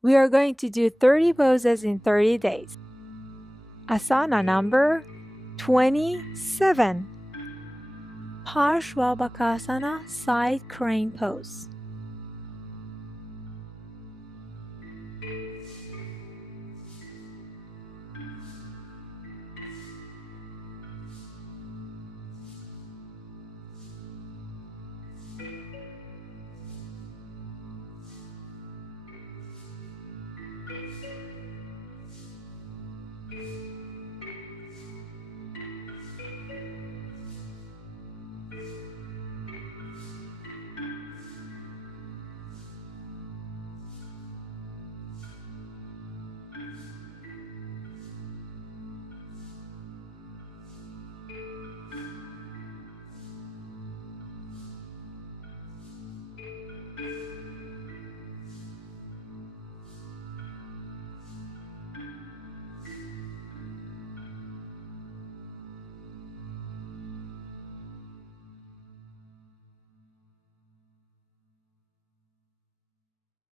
We are going to do 30 poses in 30 days. Asana number 27. Parsva Bakasana side crane pose.